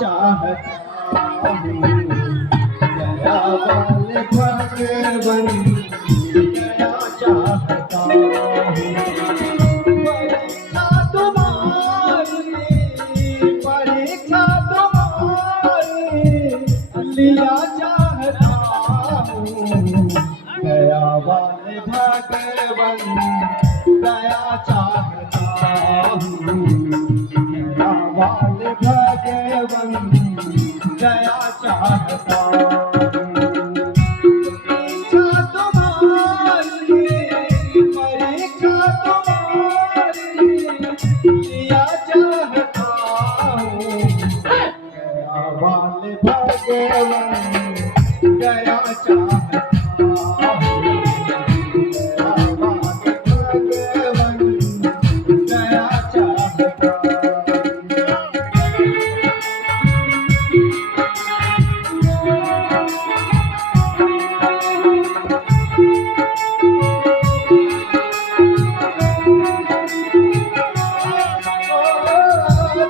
चाहता हूँ दया वाले भगवन दया चाहता हूँ। परीक्षा तुम्हारी लिया चाहता हूँ दया वाले भगवन दया चाहता हूँ दया वाले भगवन दया चाहता हूँ। परीक्षा तुम्हारी लिया चाहता हूँ दया वाले भगवन दया चाहता हूँ दया वाले भगवन दया चाहता हूँ।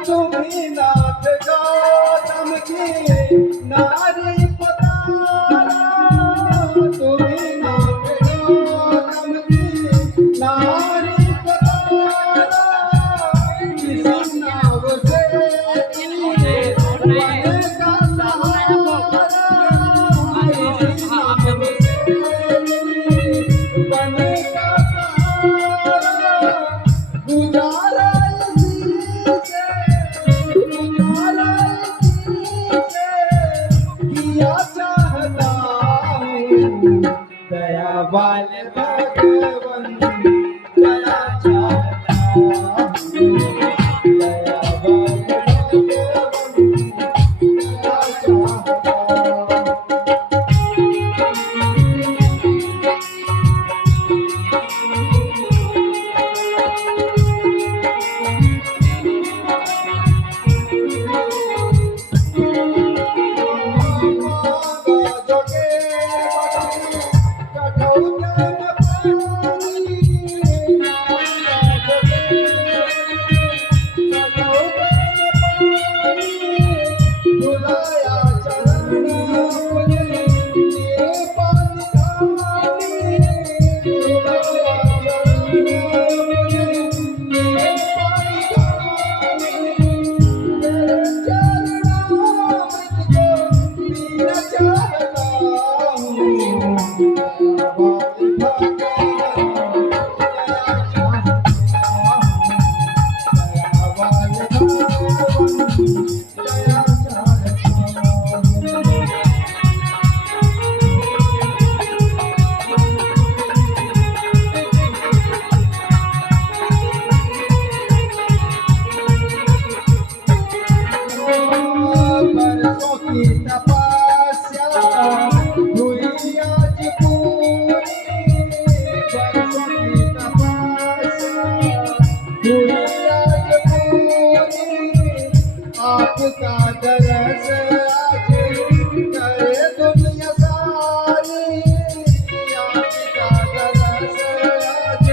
तुम्ही नाथ गौतम की नारी पतारा तुम्ही नाथ गौतम की नारी पतारा किसी नाव से बने का सहारा किसी नाव से बने का सहारा गुजारा दया वाले भगवन दया चाहता हूँ दया वाले भगवन दया चाहता हूँ। आपका दरस आज करे दुनिया सारी आपका दरस आज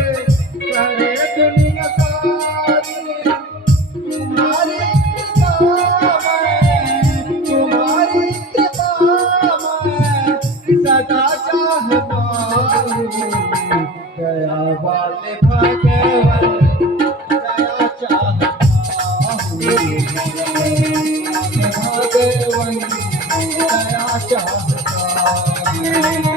करे दुनिया सारी तुम्हारी किताब मैं सदा चाहता हूँ दया वाले भगवन दया चाहता भगवन दया चाहता हूँ।